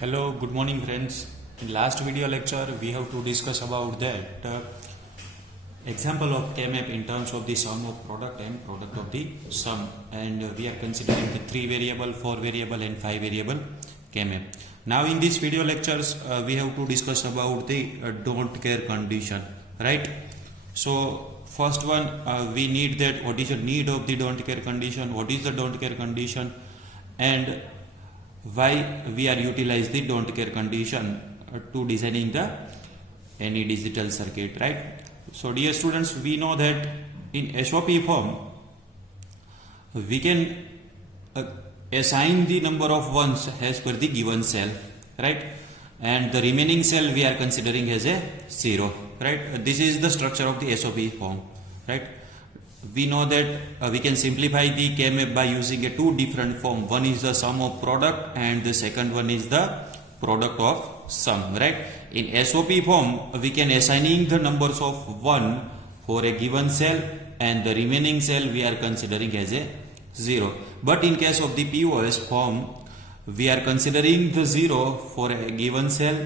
Hello, good morning friends. In last video lecture we have to discuss about that example of K-map in terms of the sum of product and product of the sum, and we are considering the 3 variable, 4 variable and 5 variable K-map. Now in this video lectures we have to discuss about the don't care condition, right? So first one, we need that what is the need of the don't care condition, what is the don't care condition, and why we are utilize the don't care condition to designing the any digital circuit, right? So dear students, we know that in SOP form we can assign the number of ones as per the given cell, right? And the remaining cell we are considering as a 0, right? This is the structure of the SOP form, right? We know that we can simplify the K-map by using a two different form. One is the sum of product and the second one is the product of sum, right? In SOP form we can assigning the numbers of 1 for a given cell and the remaining cell we are considering as a 0. But in case of the POS form we are considering the 0 for a given cell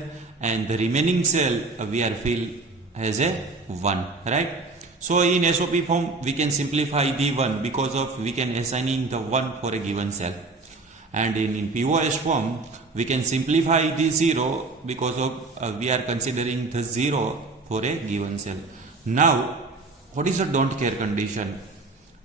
and the remaining cell we are fill as a 1, right? So in SOP form we can simplify the 1 because of we can assigning the 1 for a given cell, and in POS form we can simplify the 0 because of we are considering the 0 for a given cell. Now what is the don't care condition?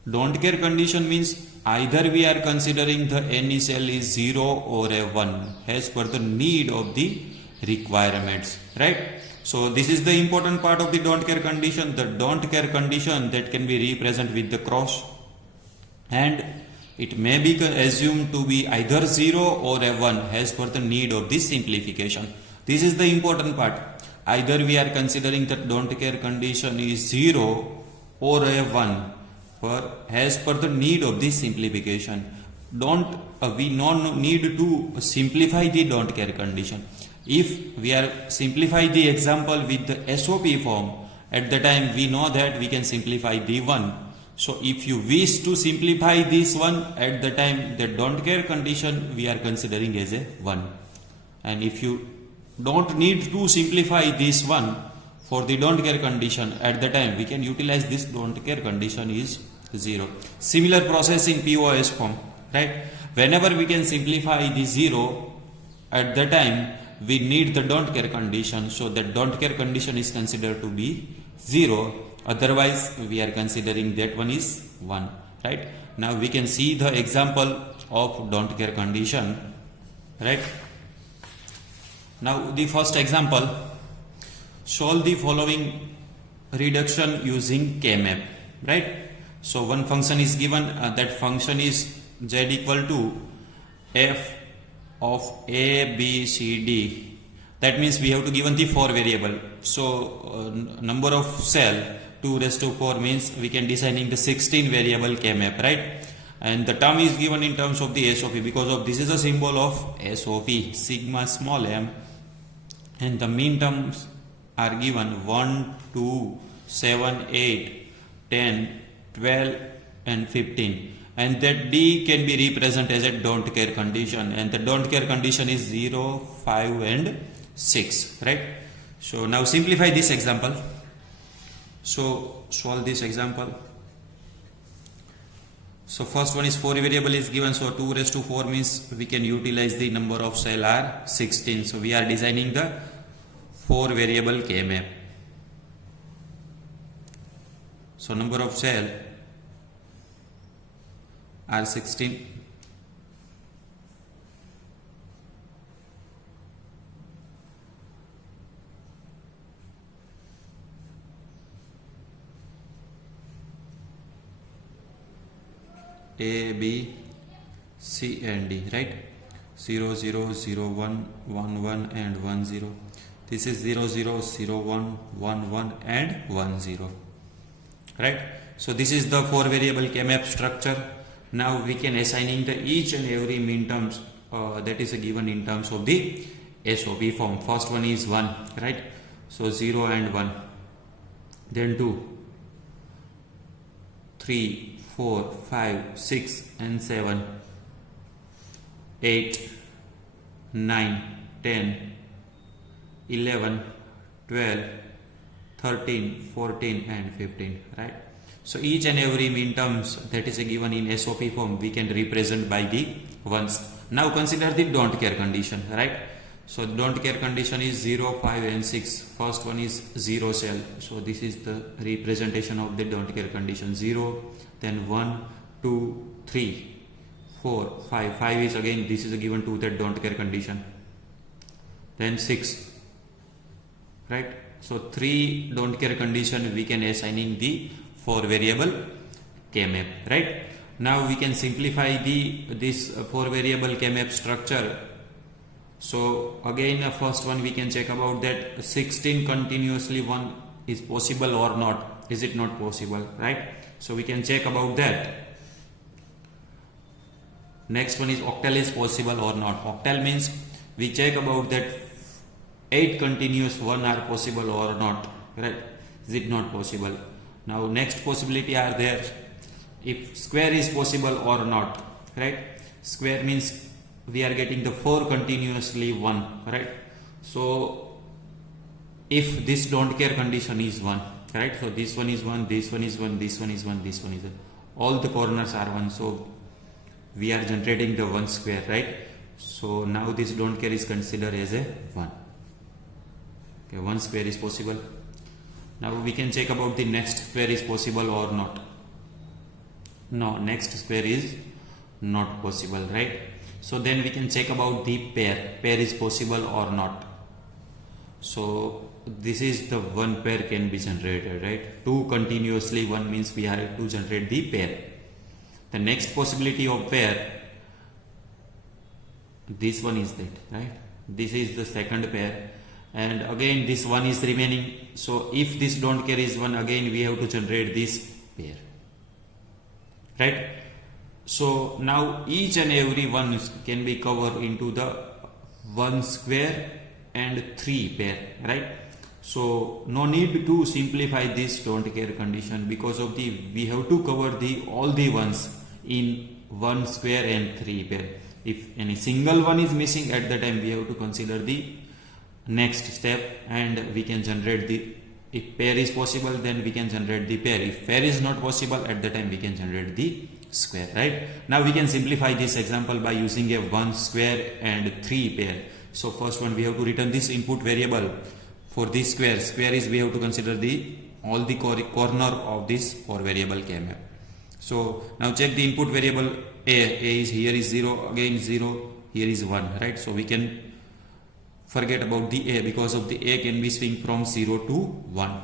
Don't care condition means either we are considering the any cell is 0 or a 1 as per the need of the requirements, right? So this is the important part of the don't care condition. The don't care condition that can be represented with the cross, and it may be assumed to be either 0 or a 1 as per the need of this simplification. This is the important part. Either we are considering that don't care condition is 0 or a 1 as per the need of this simplification. We don't need to simplify the don't care condition. If we are simplify the example with the SOP form, at the time we know that we can simplify the 1. So if you wish to simplify this one, at the time the don't care condition we are considering as a 1. And if you don't need to simplify this one for the don't care condition, at the time we can utilize this don't care condition is 0. Similar process in POS form, right? Whenever we can simplify the 0, at the time we need the don't care condition, so the don't care condition is considered to be 0, otherwise we are considering that one is 1, right? Now we can see the example of don't care condition, right? Now the first example, solve the following reduction using K-map, right? So one function is given, that function is z equal to f of a, b, c, d. That means we have to given the 4 variable. So number of cell 2 raised to 4 means we can designing the 16 variable K-map, right? And the term is given in terms of the SOP because of this is a symbol of SOP, sigma small m, and the mean terms are given 1, 2, 7, 8, 10, 12 and 15. And that D can be represented as a don't care condition, and the don't care condition is 0, 5 and 6, right? So now simplify this example. So solve this example. So first one is 4 variable is given, so 2 raised to 4 means we can utilize the number of cell are 16. So we are designing the 4 variable K-map. So number of cell are 16. A, B, C and D, right? 0, 0, 0, 1, 1, 1 and 1, 0. This is 0, 0, 0, 1, 1, 1 and 1, 0, right? So this is the 4 variable K-map structure. Now we can assigning the each and every mean terms that is given in terms of the SOP form. First one is 1, right? So 0 and 1. Then 2, 3, 4, 5, 6 and 7, 8, 9, 10, 11, 12, 13, 14 and 15, right? So each and every minterms that is given in SOP form we can represent by the ones. Now consider the don't care condition, right? So don't care condition is 0, 5 and 6. First one is 0 cell. So this is the representation of the don't care condition. 0, then 1, 2, 3, 4, 5. 5 is again, this is given to that don't care condition. Then 6, right? So 3 don't care condition we can assign in the 4 variable K-map, right? Now we can simplify this 4 variable K-map structure. So again the first one we can check about that 16 continuously 1 is possible or not. Is it not possible, right? So we can check about that. Next one is octal is possible or not. Octal means we check about that 8 continuous 1 are possible or not, right? Is it not possible? Now next possibility are there if square is possible or not, right? Square means we are getting the 4 continuously 1, right? So if this don't care condition is 1, right? So this one is 1, this one is 1, this one is 1, this one is 1. All the corners are 1, so we are generating the 1 square, right? So now this don't care is considered as a 1. Okay, 1 square is possible. Now we can check about the next square is possible or not. No, next square is not possible, right? So then we can check about the pair. Pair is possible or not. So this is the 1 pair can be generated, right? 2 continuously 1 means we have to generate the pair. The next possibility of pair, this one is that, right? This is the second pair. And again this 1 is remaining. So if this don't care is 1, again we have to generate this pair, right? So now each and every one can be covered into the 1 square and 3 pair, right? So no need to simplify this don't care condition because of we have to cover all the ones in 1 square and 3 pair. If any single one is missing, at the time we have to consider the next step and we can generate if pair is possible, then we can generate the pair. If pair is not possible, at the time we can generate the square, right? Now we can simplify this example by using a 1 square and 3 pair. So first one we have to return this input variable for this square. Square is we have to consider all the corner of this 4 variable K-map. So now check the input variable A is here is 0, again 0, here is 1, right? So we can forget about the A because of the A can be swing from 0 to 1.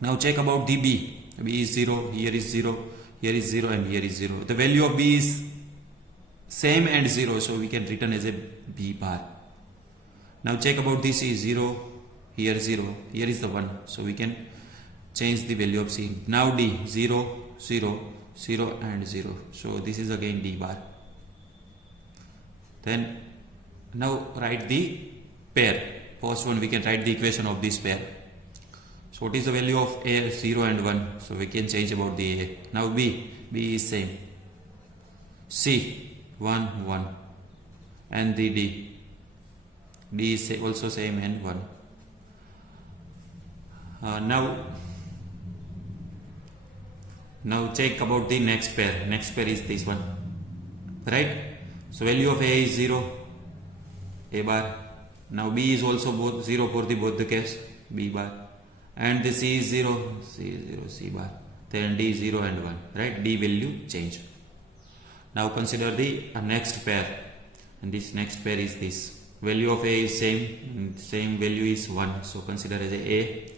Now check about the B. B is 0, here is 0, here is 0 and here is 0. The value of B is same and 0, so we can return as a B bar. Now check about this is 0, here 0, here is the 1, so we can change the value of C. Now D 0, 0, 0 and 0, so this is again D bar. Then now write the pair. First one we can write the equation of this pair. So what is the value of A? 0 and 1, so we can change about the A. Now B is same, C 1, 1 and the D is also same and 1. Now check about the next pair. Next pair is this one, right? So value of A is 0, A bar. Now B is also both 0 for both the case, B bar. And the C is 0, C is 0, C bar. Then D is 0 and 1, right? D value change. Now consider the next pair. And this next pair is this. Value of A is same value is 1. So consider as A.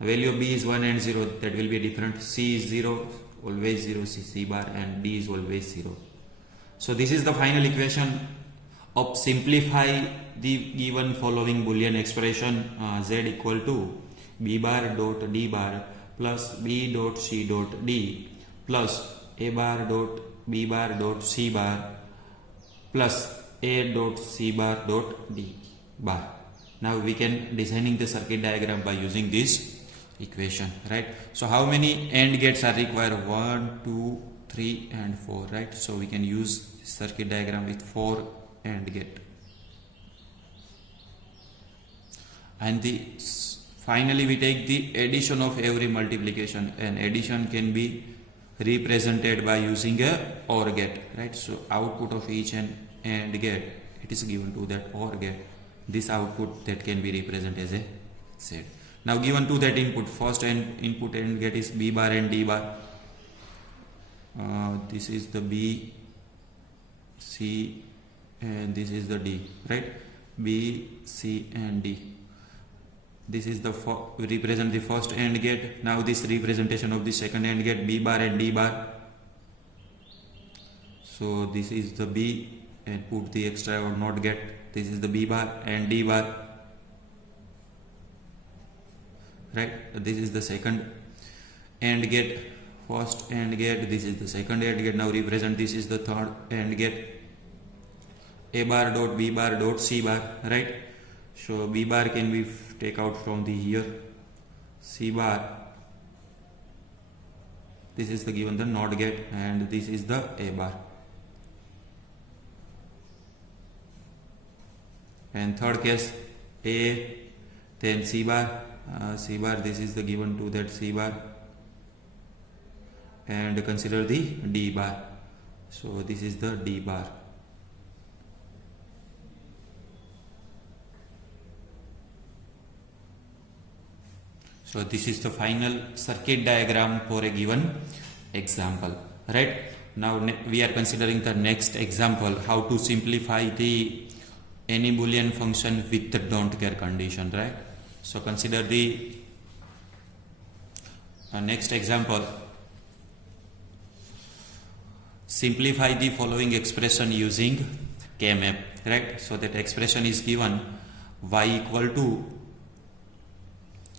Value of B is 1 and 0, that will be different. C is 0, always 0, C bar, and D is always 0. So this is the final equation of simplify the given following Boolean expression Z equal to B bar dot D bar plus B dot C dot D plus A bar dot B bar dot C bar plus A dot C bar dot D bar. Now we can designing the circuit diagram by using this equation, right? So how many AND gates are required? 1, 2, 3 and 4, right? So we can use circuit diagram with 4 AND gate. and finally we take the addition of every multiplication, and addition can be represented by using a OR gate, right? So output of each and gate, it is given to that OR gate. This output that can be represented as a Z. Now given to that input, first input AND gate is B bar and D bar. This is the B, C, and this is the D, right? B, C, and D. This is the represent the first AND gate. Now this representation of the second AND gate, B bar and D bar. So this is the B, and put the extra or NOT gate. This is the B bar and D bar, right? This is the second AND gate, first AND gate. This is the second AND gate. Now represent this is the third AND gate, A bar dot B bar dot C bar, right? So B bar can be take out from the here, C bar, this is the given the NOT gate, and this is the A bar. And third case, A, then C bar, this is the given to that C bar, and consider the D bar. So this is the D bar. So this is the final circuit diagram for a given example, right? Now we are considering the next example, how to simplify the any Boolean function with the don't care condition, right? So consider the next example. Simplify the following expression using K-map, right? So that expression is given y equal to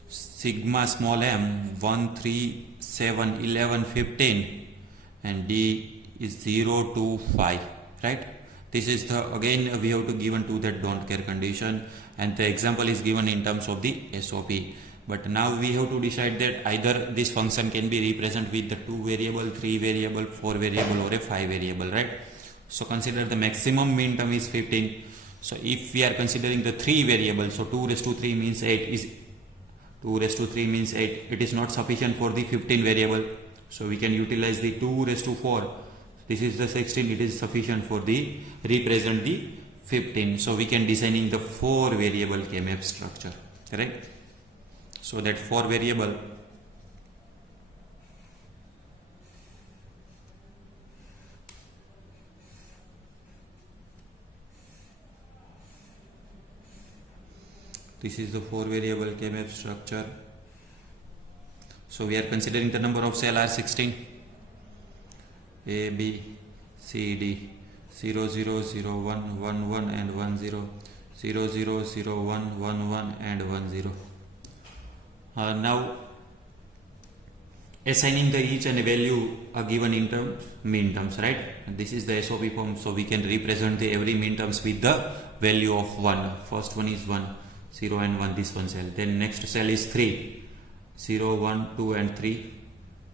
sigma small m 1, 3, 7, 11, 15, and d is 0 to 5, right? This is the, again we have to given to that don't care condition, and the example is given in terms of the SOP. But now we have to decide that either this function can be represented with the 2 variable, 3 variable, 4 variable, or a 5 variable, right? So consider the maximum mean term is 15. So if we are considering the 3 variables, so 2 raised to 3 means 8 is 2 raised to 3 means 8. It is not sufficient for the 15 variable. So we can utilize the 2 raised to 4. This is the 16. It is sufficient for the represent the 15. So we can designing the 4 variable K-map structure, correct? So that 4 variable this is the 4 variable K-map structure. So we are considering the number of cell are 16. A, B, C, D, 0, 0, 0, 1, 1, 1 and 1, 0, 0, 0, 0, 1, 1, 1 and 1, 0. Now assigning the each and a value a given in term mean terms, right? And this is the SOP form, so we can represent the every mean terms with the value of 1. First one is 1, 0 and 1, this one cell. Then next cell is 3, 0, 1, 2 and 3.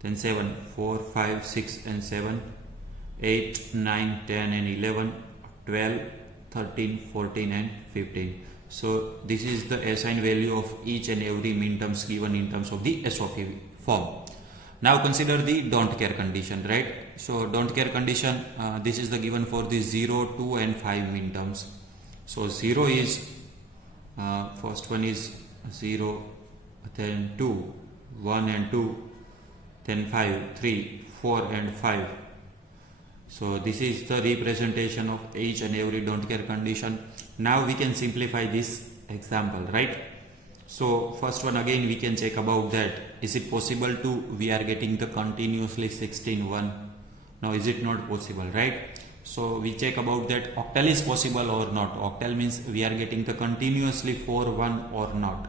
Then 7, 4, 5, 6 and 7, 8, 9, 10 and 11, 12, 13, 14 and 15. So this is the assigned value of each and every mean terms given in terms of the SOP form. Now consider the don't care condition, right? So don't care condition, this is the given for the 0, 2 and 5 mean terms. So 0 is, first one is 0, then 2, 1 and 2, then 5, 3, 4 and 5. So this is the representation of each and every don't care condition. Now we can simplify this example, right? So first one, again we can check about that. Is it possible to, we are getting the continuously 16, 1. Now is it not possible, right? So we check about that octal is possible or not. Octal means we are getting the continuously 4, 1 or not.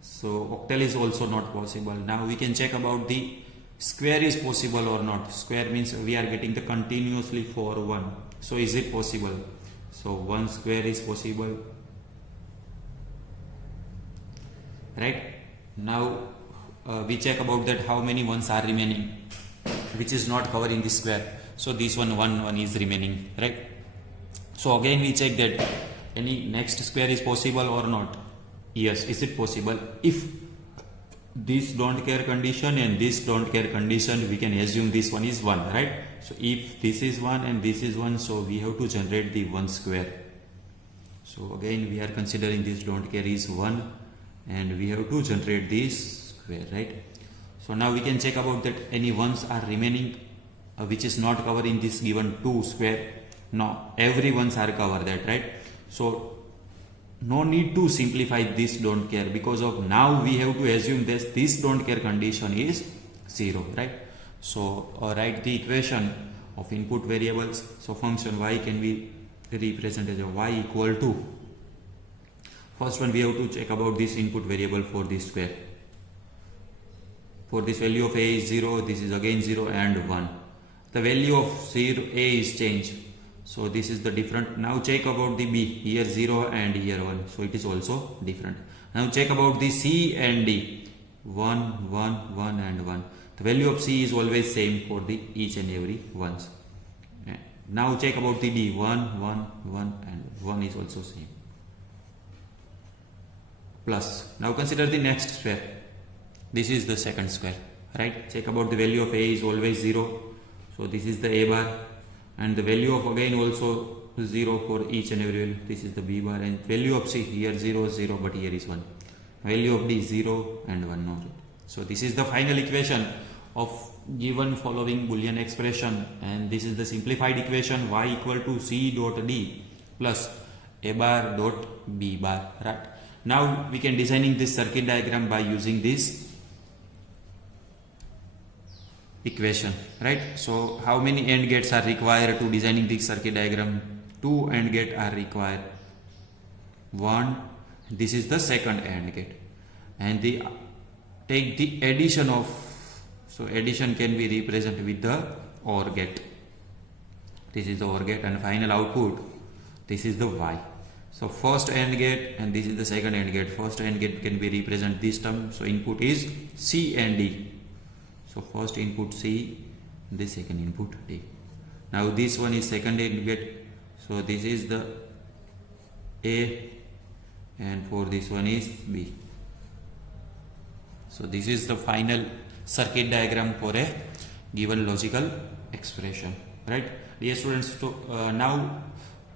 So octal is also not possible. Now we can check about the square is possible or not. Square means we are getting the continuously 4, 1. So is it possible? So 1 square is possible, right? Now we check about that how many ones are remaining which is not covering the square. So this one is remaining, right? So again we check that any next square is possible or not. yes, is it possible? If this don't care condition and this don't care condition, we can assume this one is 1, right? So if this is 1 and this is 1, so we have to generate the 1 square. So again we are considering this don't care is 1 and we have to generate this square, right? So now we can check about that any ones are remaining which is not covered in this given 2 square. No, every ones are covered that, right? So no need to simplify this don't care, because of now we have to assume this don't care condition is 0, right? So write the equation of input variables. So function y can be represented as y equal to, first one we have to check about this input variable for this square. For this value of a is 0, this is again 0 and 1. The value of 0 a is changed, so this is the different. Now check about the b, here 0 and here 1, so it is also different. Now check about the c and d, 1 1 1 and 1. The value of c is always same for the each and every ones. Now check about the d, 1 1 1 and 1 is also same. Plus, now consider the next square. This is the second square, right? Check about the value of a is always 0, so this is the a bar, and the value of again also 0 for each and every value. This is the b bar, and value of c here 0 0, but here is 1. Value of d 0 and 1 no. So this is the final equation of given following Boolean expression, and this is the simplified equation y equal to c dot d plus a bar dot b bar, right? Now we can designing this circuit diagram by using this equation, right? So how many AND gates are required to designing this circuit diagram? 2 AND gates are required. 1, this is the second AND gate, and take the addition of, so addition can be represented with the OR gate. This is the OR gate, and final output, this is the Y. So first AND gate and this is the second AND gate. First AND gate can be represent this term, so input is C and D. So first input C, the second input D. Now this one is second AND gate, so this is the A, and for this one is B. So this is the final circuit diagram for a given logical expression, right? Dear students, so now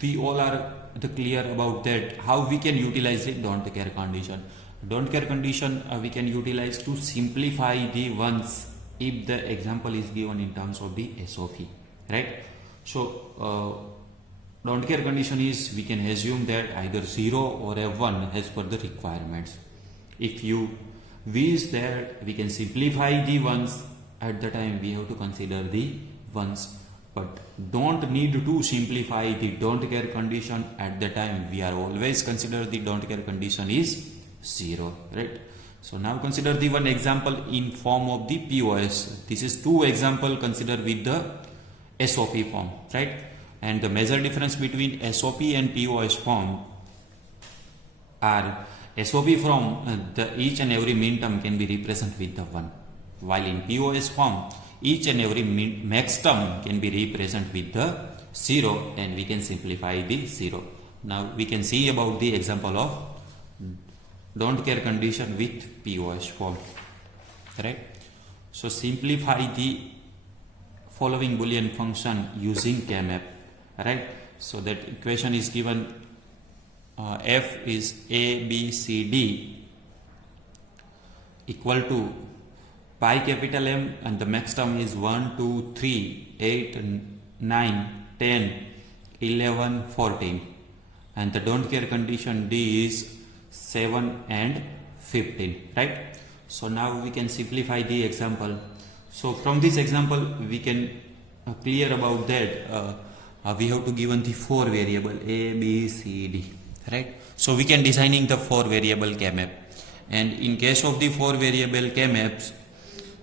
we all are clear about that how we can utilize the don't care condition. Don't care condition we can utilize to simplify the ones if the example is given in terms of the SOP, right? So don't care condition is, we can assume that either 0 or a 1 as per the requirements. If you wish that we can simplify the ones, at the time we have to consider the ones, but don't need to simplify the don't care condition. At the time we are always consider the don't care condition is 0, right? So now consider the one example in form of the POS. This is 2 example considered with the SOP form, right? And the major difference between SOP and POS form are SOP form, the each and every min term can be represented with the 1, while in POS form each and every max term can be represented with the 0, and we can simplify the 0. Now we can see about the example of don't care condition with POS form, right? So simplify the following Boolean function using K-map, right? So that equation is given, f is a b c d equal to pi capital M, and the max term is 1 2 3 8 9 10 11 14, and the don't care condition D is 7 and 15, right? So now we can simplify the example. So from this example we can clear about that we have to given the 4 variable a b c d, right? So we can designing the 4 variable K-map, and in case of the 4 variable K-maps,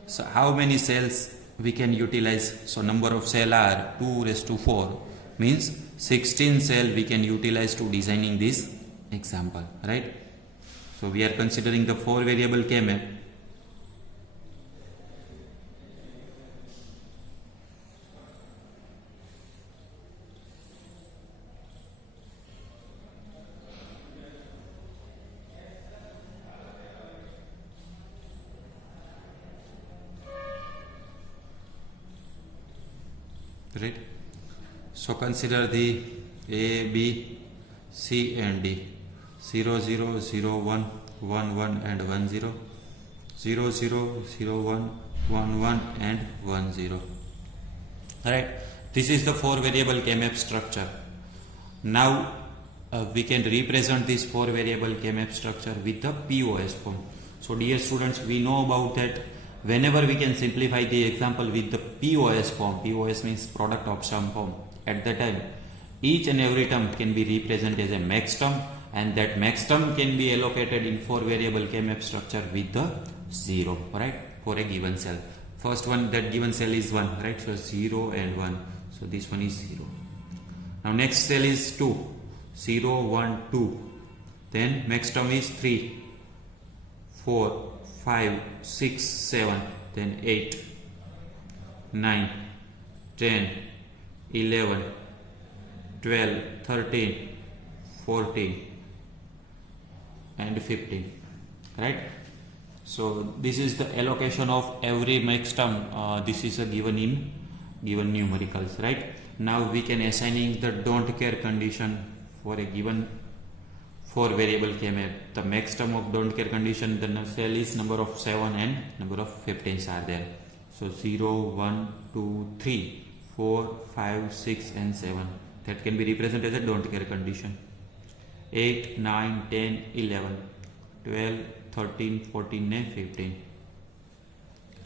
so how many cells we can utilize? So number of cell are 2 raised to 4, means 16 cell we can utilize to designing this example, right? So we are considering the 4 variable K-map. right? So consider the A, B, C and D. 0, 0, 0, 1, 1, 1 and 1, 0. 0, 0, 0, 1, 1, 1 and 1, 0. Alright, this is the 4 variable K-map structure. Now we can represent this 4 variable K-map structure with the POS form. So dear students, we know about that whenever we can simplify the example with the POS form, POS means product of sum form, at that time each and every term can be represented as a max term, and that max term can be allocated in 4 variable K-map structure with the 0, right, for a given cell. First one, that given cell is 1, right, so 0 and 1, so this one is 0. Now next cell is 2, 0, 1, 2, then next term is 3, 4, 5, 6, 7, then 8, 9, 10, 11, 12, 13, 14 and 15, right? So this is the allocation of every max term. This is a given numericals, right? Now we can assigning the don't care condition for a given 4 variable K-map. The max term of don't care condition, the cell is number of 7 and number of 15s are there. So 0, 1, 2, 3, 4, 5, 6 and 7. That can be represented as a don't care condition. 8, 9, 10, 11, 12, 13, 14 and 15.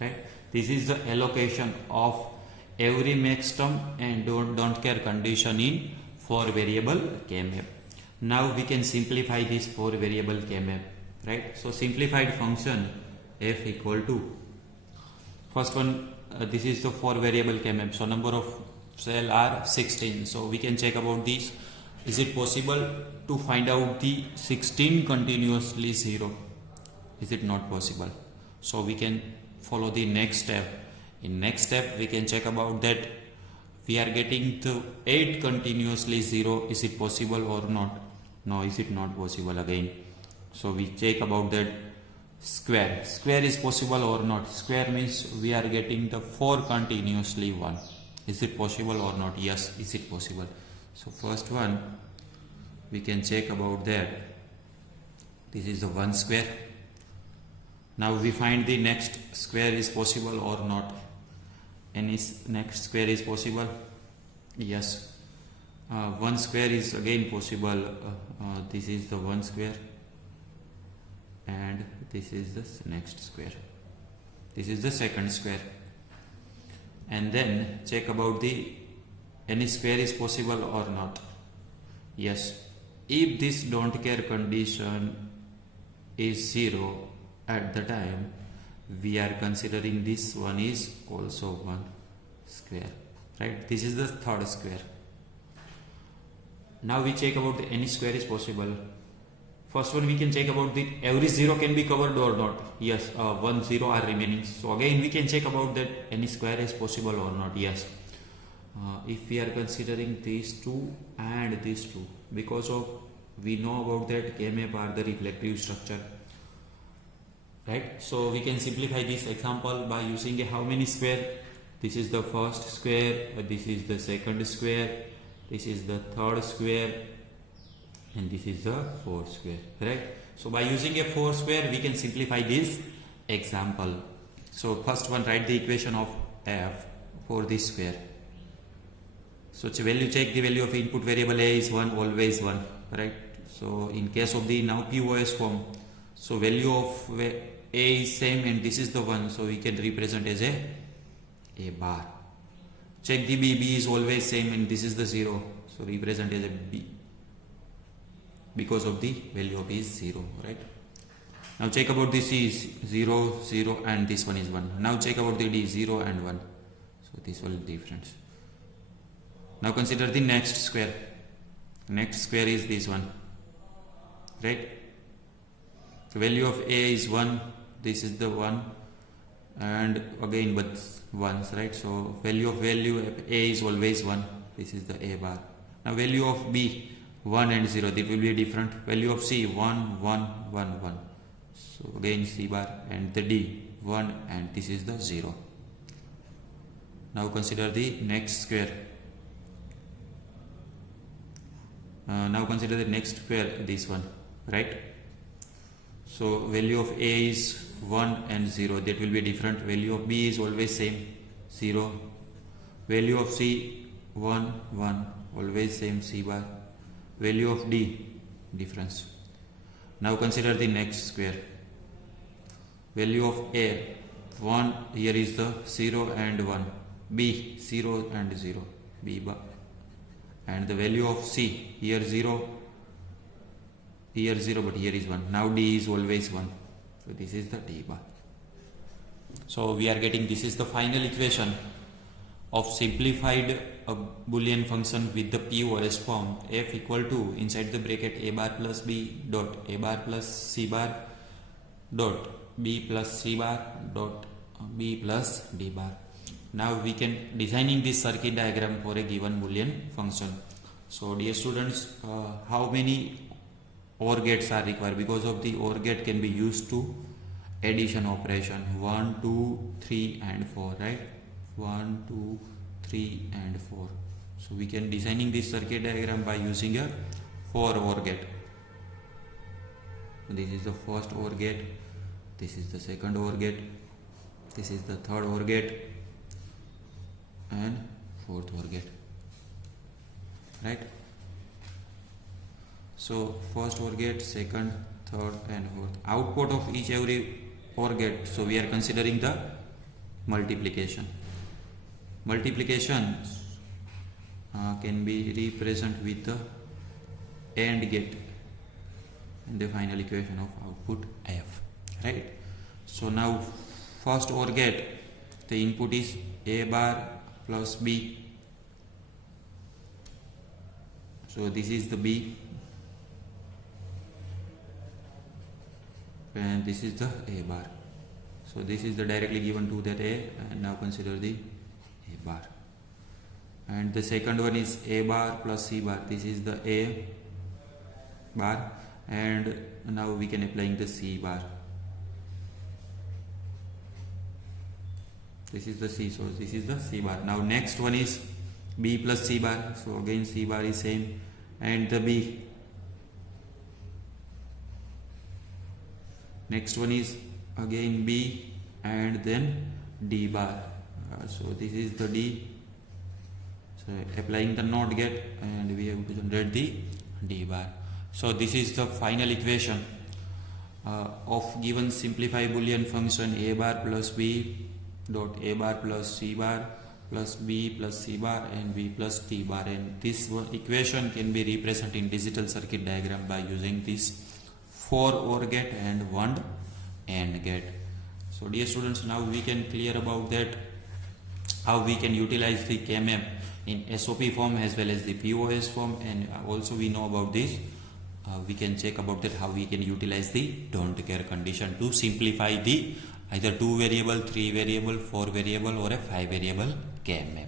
Right? This is the allocation of every max term and don't care condition in 4 variable K-map. Now we can simplify this 4 variable K-map, right? So simplified function f equal to, first one, this is the 4 variable K-map, so number of cell are 16. So we can check about this. Is it possible to find out the 16 continuously 0? Is it not possible? So we can follow the next step. In next step we can check about that we are getting the 8 continuously 0. Is it possible or not? No, is it not possible again? So we check about that square. Square is possible or not? Square means we are getting the 4 continuously 1. Is it possible or not? Yes, is it possible? So first one we can check about that. This is the 1 square. Now we find the next square is possible or not. Any next square is possible? Yes. 1 square is again possible. This is the 1 square and this is the next square. This is the second square. And then check about the any square is possible or not. Yes. If this don't care condition is 0, at the time we are considering this one is also 1 square, right? This is the third square. Now we check about the any square is possible. First one we can check about the every 0 can be covered or not. Yes, 1 0 are remaining. So again we can check about that any square is possible or not. Yes. If we are considering these two and these two, because of we know about that K-map are the reflective structure, right? So we can simplify this example by using a how many square? This is the first square, this is the second square, this is the third square and this is the fourth square, right? So by using a 4 square we can simplify this example. So first one, write the equation of f for this square. So value, check the value of input variable a is 1, always 1, right? So in case of the now POS form, so value of a is same and this is the 1, so we can represent as a bar. Check the b is always same and this is the 0, so represent as a b because of the value of b is 0, right? Now check about this is 0, 0 and this one is 1. Now check about the d, 0 and 1, so this will be different. Now consider the next square. Next square is this one, right? The value of a is 1, this is the 1 and again but 1s, right? So value of a is always 1, this is the a bar. Now value of b 1 and 0, that will be different. Value of c 1, 1, 1, 1, so again c bar, and the d 1 and this is the 0. Now consider the next square. Now consider the next square, this one, right? So value of A is 1 and 0, that will be different. Value of B is always same, 0. Value of C 1 1, always same, C bar. Value of D, difference. Now consider the next square. Value of A 1, here is the 0 and 1. B 0 and 0, B bar. And the value of C, here 0, here 0, but here is 1. Now D is always 1. So this is the D bar. So we are getting, this is the final equation of simplified Boolean function with the POS form. F equal to, inside the bracket, A bar plus B dot A bar plus C bar dot B plus C bar dot B plus D bar. Now we can designing this circuit diagram for a given Boolean function. So dear students, how many OR gates are required? Because of the OR gate can be used to addition operation, 1, 2, 3 and 4, right? 1, 2, 3 and 4. So we can designing this circuit diagram by using a 4 OR gate. This is the first OR gate, this is the second OR gate, this is the third OR gate and fourth OR gate, right? So first OR gate, second, third and fourth. Output of each every OR gate, so we are considering the multiplication. Multiplication can be represented with the AND gate and the final equation of output F, right? So now first OR gate, the input is A bar plus B. So this is the B and this is the A bar. So this is the directly given to that A, and now consider the A bar. And the second one is A bar plus C bar. This is the A bar, and now we can applying the C bar. This is the C, so this is the C bar. Now next one is B plus C bar. So again C bar is same, and the B. Next one is again B and then D bar. So this is the D. So applying the NOT gate, and we have to generate the D bar. So this is the final equation of given simplified Boolean function A bar plus B dot A bar plus C bar plus B plus C bar and B plus T bar, and this equation can be represented in digital circuit diagram by using this 4 OR gate and 1 AND gate. So dear students, now we can clear about that how we can utilize the KMAP in SOP form as well as the POS form, and also we know about this. We can check about that how we can utilize the don't care condition to simplify the either 2 variable, 3 variable, 4 variable or a 5 variable KMAP.